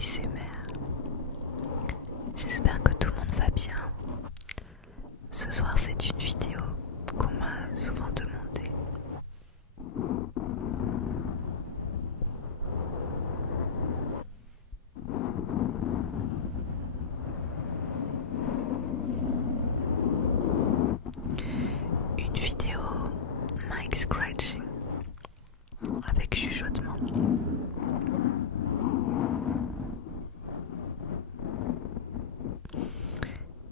ASMR. J'espère que tout le monde va bien. Ce soir c'est une vidéo qu'on m'a souvent demandé. Une vidéo mic scratching avec chuchotement.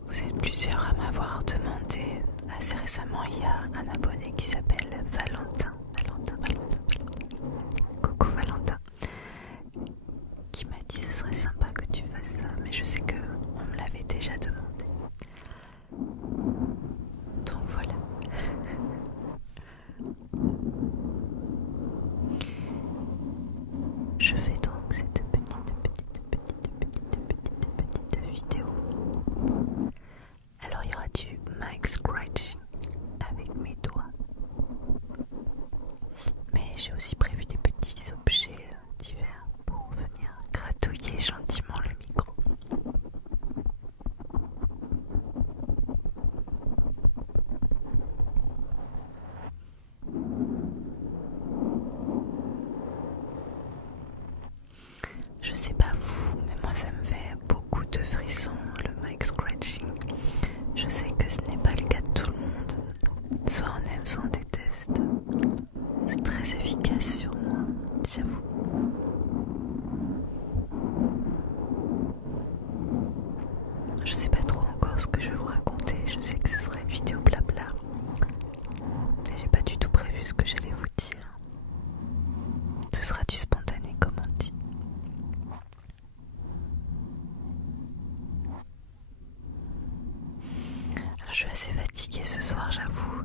Vous êtes plusieurs à m'avoir demandé. Assez récemment, il y a un abonné qui s'appelle Valentin. Coucou Valentin. Qui m'a dit ce serait sympa que tu fasses ça, mais je sais que on me l'avait déjà demandé. Donc voilà. Je fais donc cette petite vidéo. Alors il y aura du mic scratching avec mes doigts. Mais j'ai aussi prévu des petits objets divers pour venir gratouiller gentiment le micro. Je sais pas vous, mais moi ça me fait beaucoup de frissons le mic scratching. Je sais que ce n'est pas le cas de tout le monde. Soit on aime, soit on déteste. C'est très efficace sur moi, j'avoue. Je sais pas trop encore ce que je vais vous raconter. Je sais que ce sera une vidéo blabla. Et j'ai pas du tout prévu ce que j'allais vous dire. Ce sera du spontané comme on dit. Alors, je suis assez fatiguée ce soir, j'avoue.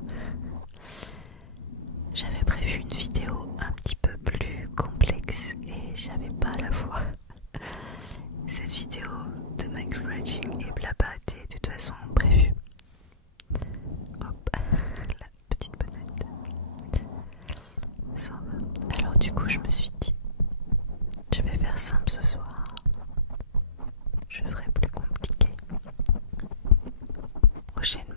J'avais prévu une vidéo un petit peu plus complexe et j'avais pas la voix. Cette vidéo de mic scratching et blabla était de toute façon prévue. Hop, la petite bonnette. Ça va. Alors du coup je me suis dit, je vais faire simple ce soir. Je ferai plus compliqué prochainement.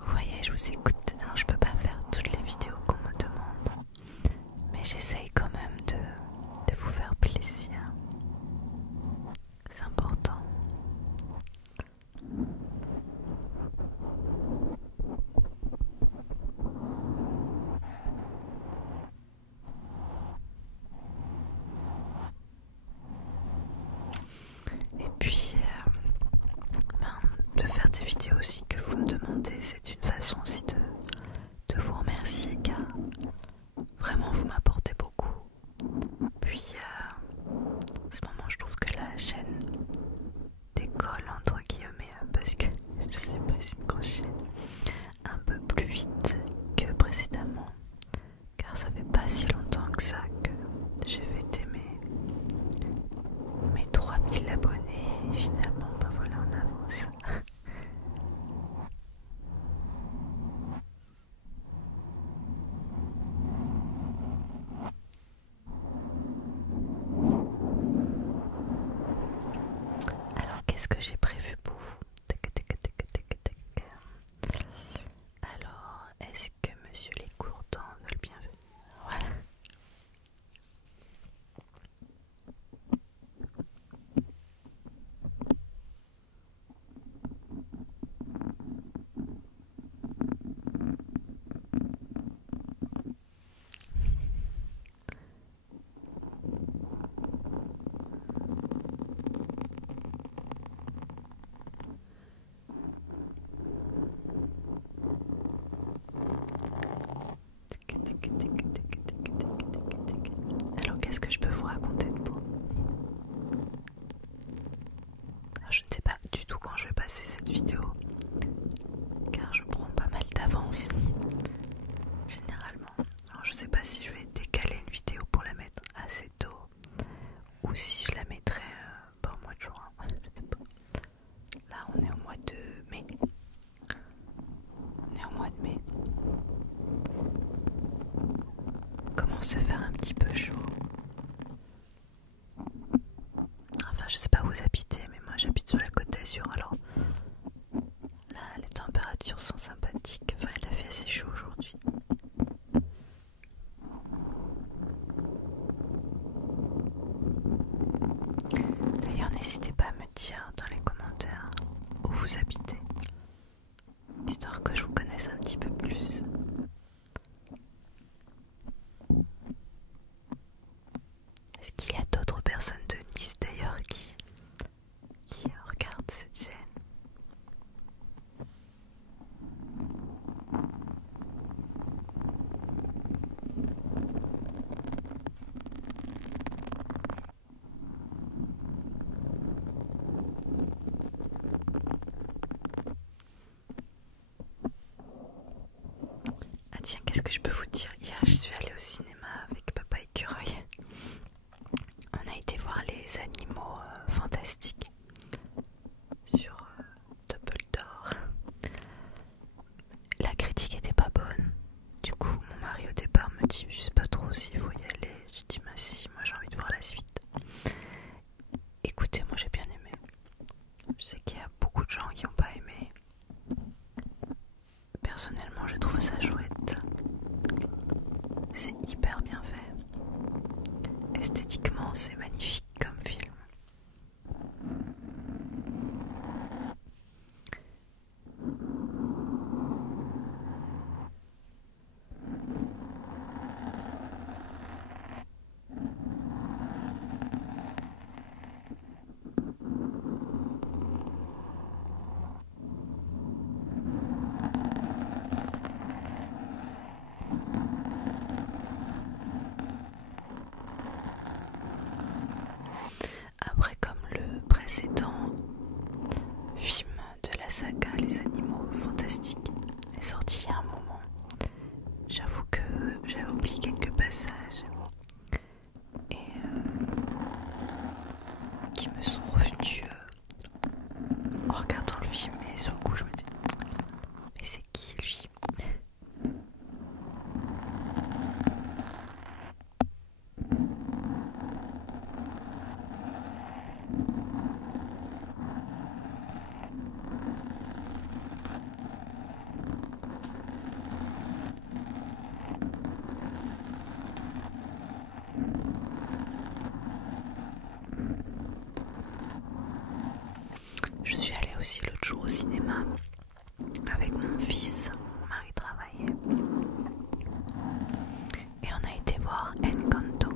Vous voyez, je vous écoute. Alors je peux pas faire toutes les vidéos qu'on me demande, mais j'essaye quand même de vous faire plaisir. C'est important. Et puis, de faire des vidéos aussi que vous me demandez, c'est une façon aussi de vous remercier car vraiment vous m'apportez beaucoup. Puis, en ce moment, je trouve que la chaîne décolle entre guillemets parce que je sais pas, c'est une grosse chaîne, un peu plus vite que précédemment car ça fait pas si longtemps que ça que j'ai fêté mes 3000 abonnés et finalement bah voilà, on avance. Alors qu'est-ce que j'ai prévu pour vous? Alors, est-ce que monsieur les Courtans veulent bien venir? Voilà. ou si je la mettrais au mois de juin, je sais pas. Là on est au mois de mai. On est au mois de mai. Commence à faire un petit peu chaud. Enfin je sais pas où vous habitez, mais moi j'habite sur la Côte d'Azur, alors là les températures sont sympathiques. Enfin il a fait assez chaud aujourd'hui. D'ailleurs n'hésitez pas à me dire dans les commentaires où vous habitez, histoire que je vous connaisse un petit peu plus. Est-ce qu'il y a d'autres personnes de Nice d'ailleurs qui regardent cette chaîne? Ah tiens, qu'est-ce que je peux vous dire? Hier je suis allée au cinéma avec papa écureuil. On a été voir les animaux fantastiques sur Dumbledore. La critique était pas bonne. Du coup mon mari au départ me dit je sais pas trop s'il faut y aller. J'ai dit bah si, moi j'ai envie de voir la suite. Écoutez, moi j'ai bien aimé. Je sais qu'il y a beaucoup de gens qui n'ont pas aimé. Personnellement je trouve ça chouette. C'est hyper bien fait. Esthétiquement c'est magnifique comme film. Après, comme le précédent film de la saga Les Animaux Fantastiques est sorti il y a un moment, j'avoue que j'avais oublié quelques passages et qui me sont revenus en regardant le film, et sur le coup je me dis mais c'est qui lui? Je suis allée aussi l'autre jour au cinéma avec mon fils, mon mari travaillait, et on a été voir Encanto.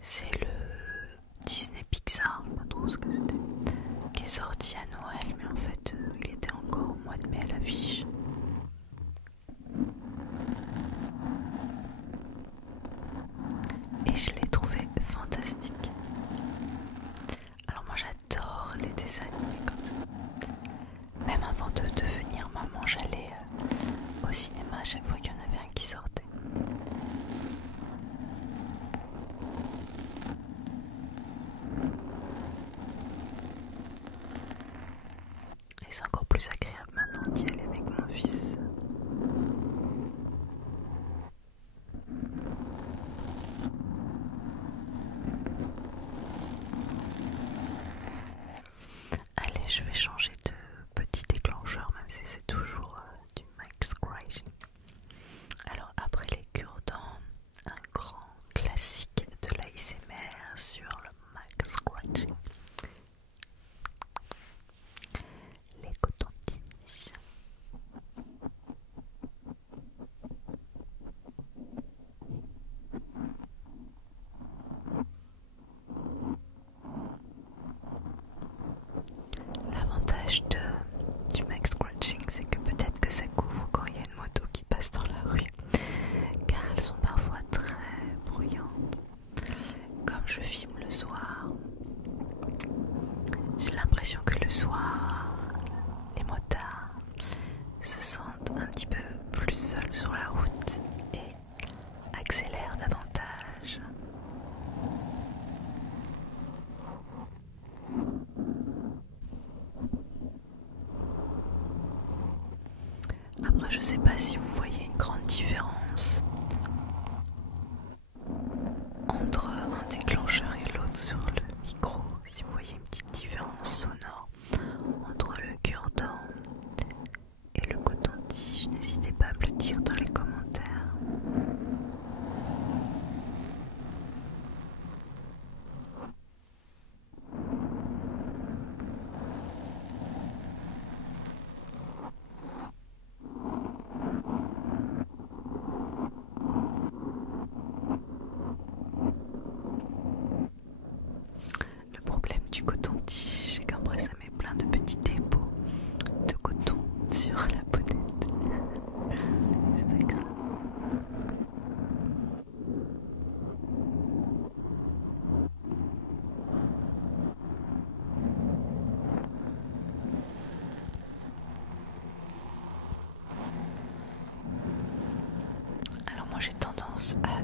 C'est le Disney Pixar, je ne sais pas trop ce que c'était, qui est sorti à Noël, mais en fait il était encore au mois de mai à l'affiche. Et je l'ai trouvé fantastique. Alors moi j'adore les dessins animés comme ça. Même avant de devenir maman, j'allais au cinéma à chaque fois qu'il y en avait un qui sortait. Et c'est encore plus agréable maintenant d'y aller avec mon fils. Allez, je vais changer de petit déclencheur, même si c'est toujours du mic scratching. Alors après les cure-dents, un grand classique de l'ASMR sur le mic scratching. Les cotons-tiges. L'avantage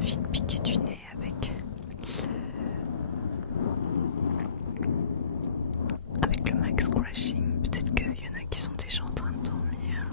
vite piqué du nez avec le mic scratching. Peut-être qu'il y en a qui sont déjà en train de dormir.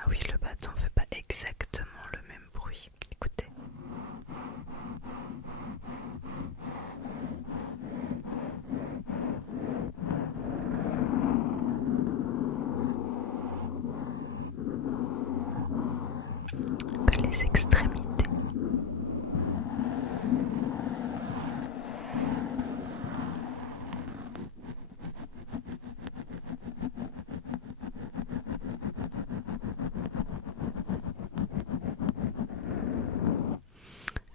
Ah oui, le bâton fait pas exactement le même bruit. Écoutez. Que les extrémités.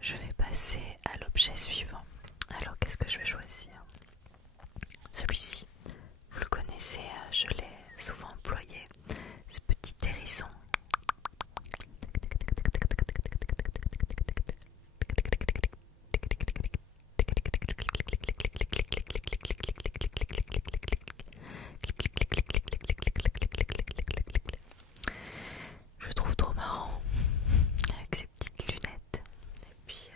Je vais passer à l'objet suivant. Alors qu'est-ce que je vais choisir? Celui-ci, vous le connaissez, je l'ai souvent employé. Ce petit hérisson. Je le trouve trop marrant avec ses petites lunettes et puis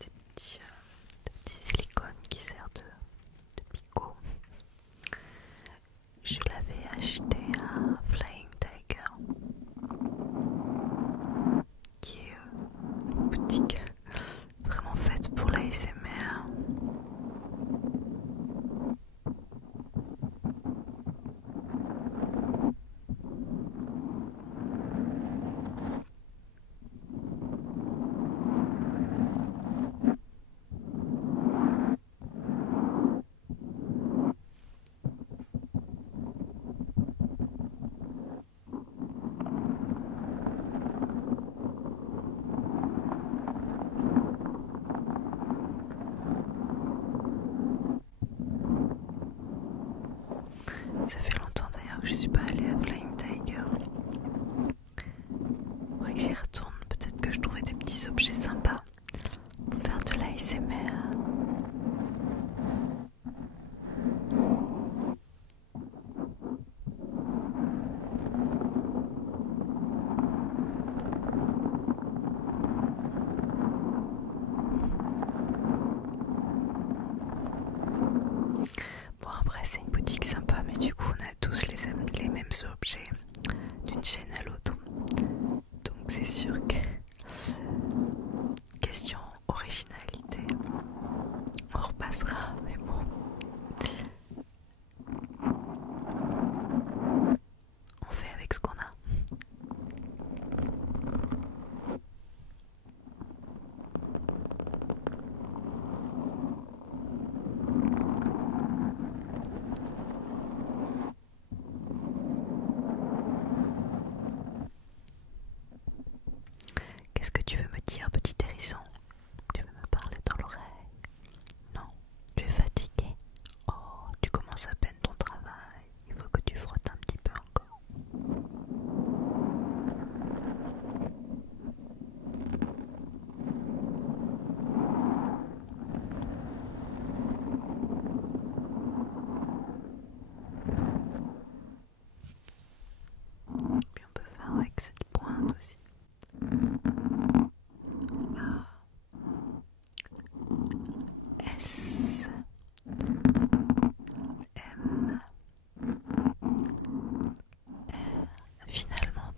des petits silicones qui servent de picot. Je l'avais acheté à Flying Tiger, qui est une boutique vraiment faite pour l'ASMR. Ça fait longtemps d'ailleurs que je suis pas allée à Flying Tiger. Faudrait que j'y retourne, peut-être que je trouverai des petits objets sympas pour faire de l'ASMR. Bon, après c'est une boutique sympa, mais du coup on a tous les mêmes objets d'une chaîne à l'autre. Donc c'est sûr que question originalité, on repassera, mais bon. On fait avec ce qu'on a. Qu'est-ce que tu veux me dire, petit hérisson? Tu veux me parler dans l'oreille? Non, tu es fatigué. Oh, tu commences à peine ton travail. Il faut que tu frottes un petit peu encore. Puis on peut faire avec cette pointe aussi. A S M. Finalement,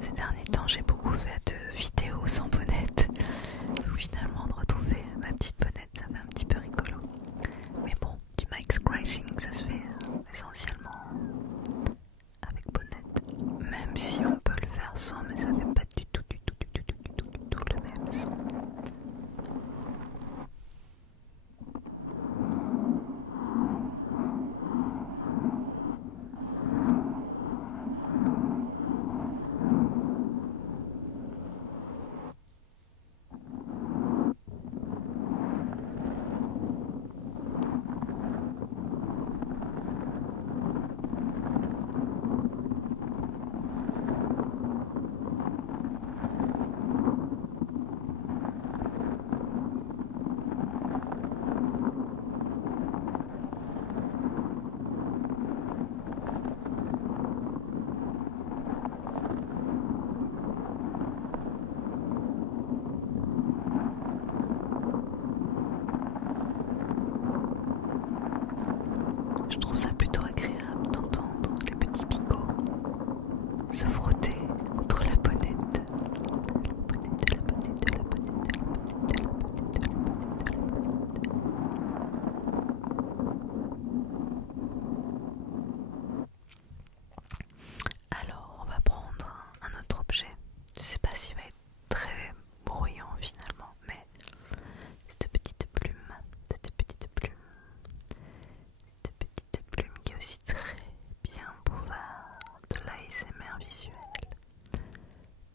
ces derniers temps, j'ai beaucoup fait de vidéos sans bonnette. Donc finalement, de retrouver ma petite bonnette, ça fait un petit peu rigolo. Mais bon, du mic scratching, ça se fait essentiellement avec bonnette. Même si on peut le faire sans, mais ça fait pas du tout le même son. sais pas s'il va être très bruyant finalement, mais cette petite plume, cette petite plume, cette petite plume qui est aussi très bien pour faire de l'ASMR visuel.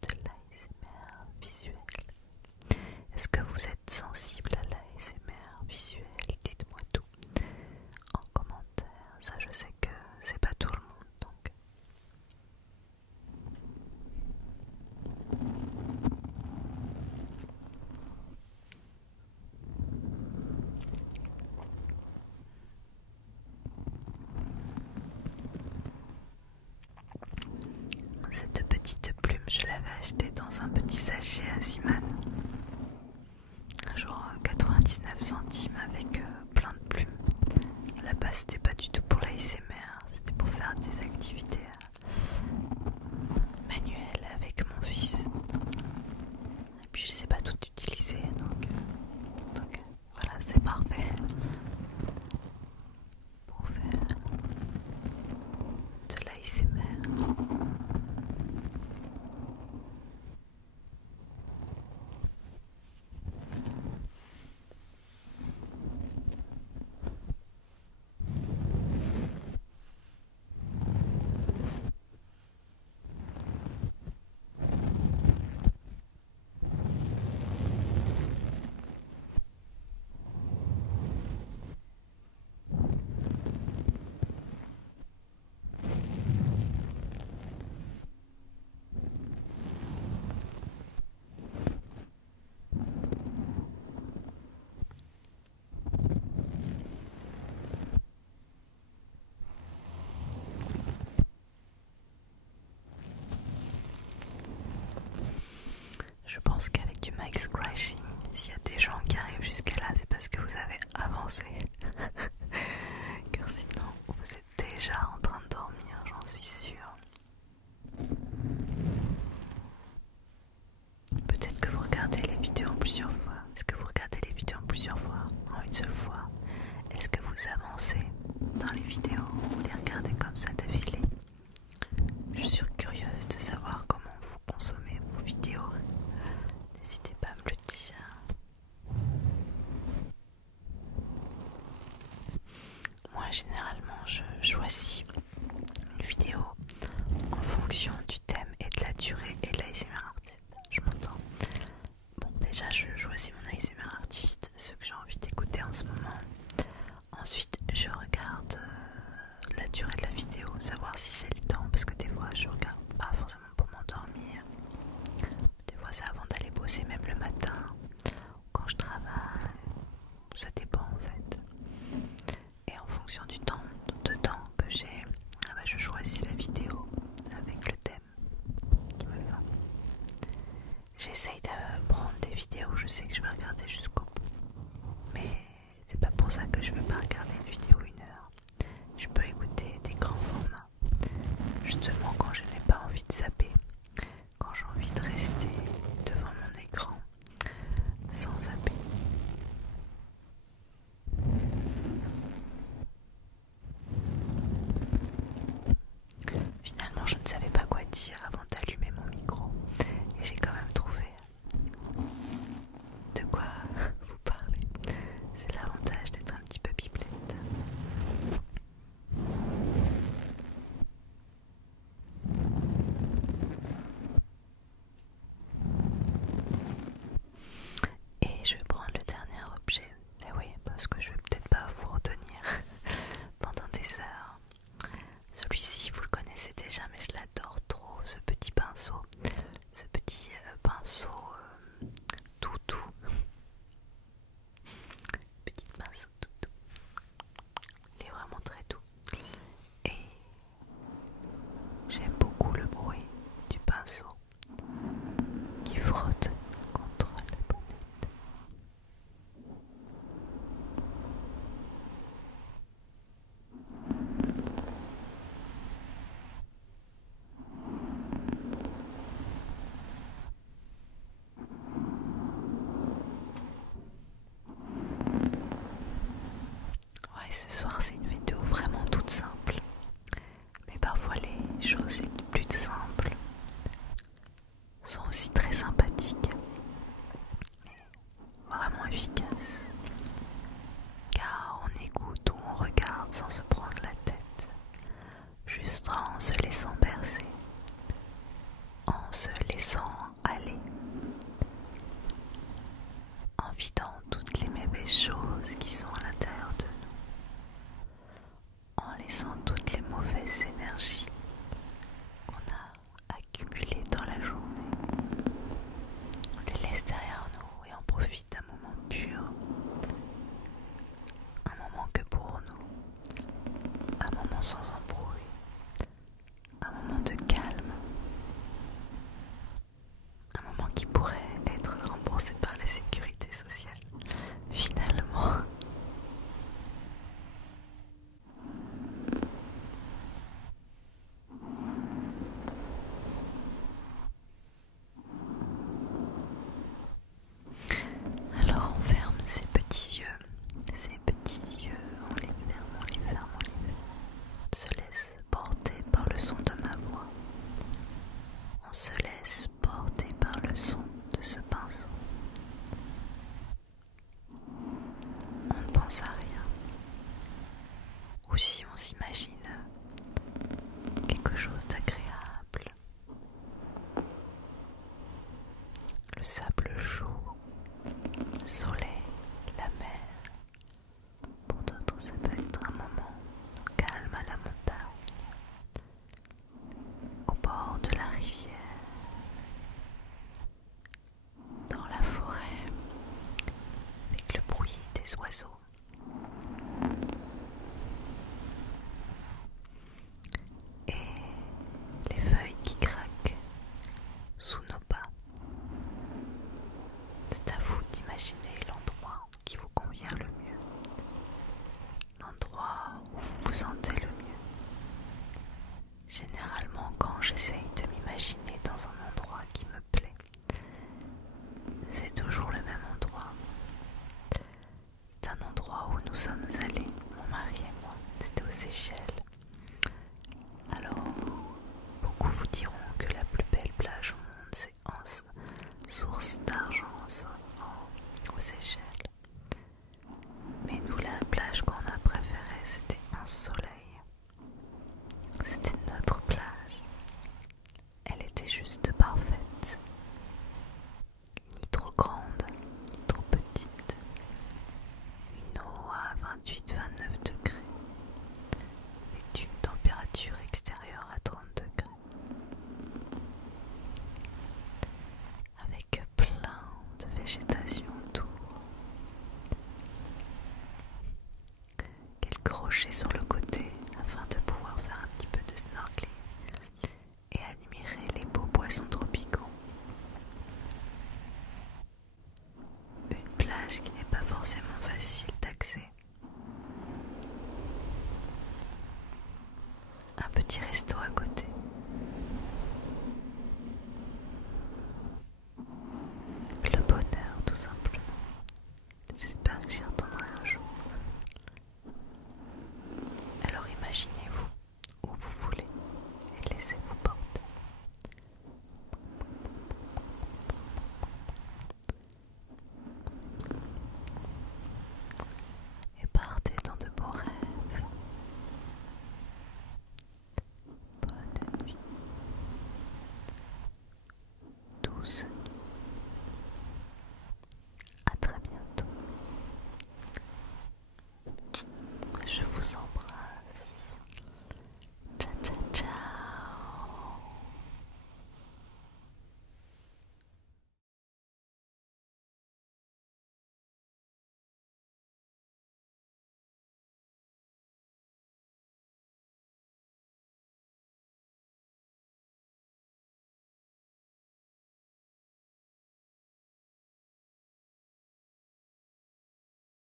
De l'ASMR visuel. Est-ce que vous êtes sensible à l'ASMR visuel? Dites-moi tout en commentaire. Ça, je sais que c'est pas tout le monde, donc. Cette petite plume, je l'avais achetée dans un petit sachet à Simane. Genre 99 centimes avec plein de plumes. À la base, c'était pas du tout pour l'ASMR, c'était pour faire des activités manuelles avec mon fils. Et puis je sais pas tout utiliser, donc voilà, c'est parfait pour faire de l'ASMR. Je pense qu'avec du mic scratching, s'il y a des gens qui arrivent jusqu'à là, c'est parce que vous avez avancé. Car sinon, vous êtes déjà en train de dormir, j'en suis sûre. Peut-être que vous regardez les vidéos en plusieurs fois. Est-ce que vous regardez les vidéos en plusieurs fois, en une seule fois? Est-ce que vous avancez dans les vidéos ou les regardez comme ça d'affilée? Je suis curieuse de savoir comment vous consommez vos vidéos. N'hésitez pas à me le dire. Moi, généralement, je choisis une vidéo en fonction du thème et de la durée et de l'ASMR artiste. Je m'entends. Bon, déjà, je choisis mon ASMR artiste, ceux que j'ai envie d'écouter en ce moment. Ensuite, je regarde la durée de la vidéo, savoir si j'ai le temps, parce que des fois, je regarde pas forcément pour m'endormir. Des fois, c'est avant d'aller bosser, même le matin, quand je travaille. Ça dépend en fait. Et en fonction du temps que j'ai, je choisis la vidéo avec le thème qui me va. J'essaye de prendre des vidéos où je sais que je vais regarder jusqu'au bout. Mais c'est pas pour ça que je veux pas regarder une vidéo 1 heure. Je peux écouter des grands formats. Justement quand je n'ai pas envie de zapper. Quand j'ai envie de rester devant mon écran sans zapper. Finalement, je ne savais pas quoi dire avant d'allumer mon micro et j'ai quand même trouvé de quoi vous parler. C'est l'avantage d'être un petit peu pipelette. Et je vais prendre le dernier objet. Et oui, parce que je vais peut-être pas vous retenir pendant des heures. Celui-ci, vous le connaissez déjà, mais je l'adore trop, ce petit pinceau. Ce petit pinceau tout doux. Petit pinceau tout doux. Il est vraiment très doux. Et j'aime beaucoup le bruit du pinceau qui frotte contre la bonnette. Ouais, ce soir c'est une vidéo vraiment toute simple. Mais parfois les choses les plus simples sont aussi s'ajustera en se laissant bercer, en se laissant aller, en vidant toutes les mauvaises choses qui sont à l'intérieur de nous, en laissant toutes les mauvaises énergies qu'on a accumulées dans la journée. On les laisse derrière nous et on profite d'un moment pur, un moment que pour nous, un moment sans embrouille, un moment de calme, un moment qui pourrait être remboursé par la sécurité sociale, finalement. Alors on ferme ses petits yeux, on les ferme, on les ferme, on les ferme. On se laisse porter par le son de ma voix. On se laisse porter par le son de ce pinceau. On ne pense à rien. Ou si on s'imagine quelque chose d'agréable. Le sable chaud, le soleil, la mer. Pour d'autres, ça peut être un moment calme à la montagne, au bord de la rivière, dans la forêt, avec le bruit des oiseaux. Et les feuilles qui craquent sous nos pas. C'est à vous d'imaginer l'endroit qui vous convient le mieux, l'endroit où vous vous sentez le mieux. Généralement, quand j'essaye de m'imaginer dans un endroit qui me plaît, c'est toujours le même endroit. C'est un endroit où nous sommes allés, mon mari et moi, c'était aux Seychelles. Alors, beaucoup vous diront que la plus belle plage au monde, c'est Anse, source d'argent aux Seychelles. Mais nous, la plage qu'on a préférée, c'était Anse Soleil. C'était notre plage. Elle était juste parfaite. Ni trop grande, ni trop petite. Une eau à 28-29 degrés. Avec une température extérieure à 30 degrés. Avec plein de végétation autour. Quelques rochers sur le côté afin de pouvoir faire un petit peu de snorkeling et admirer les beaux poissons tropicaux. Une plage qui n'est pas forcément facile d'accès. Un petit resto à côté.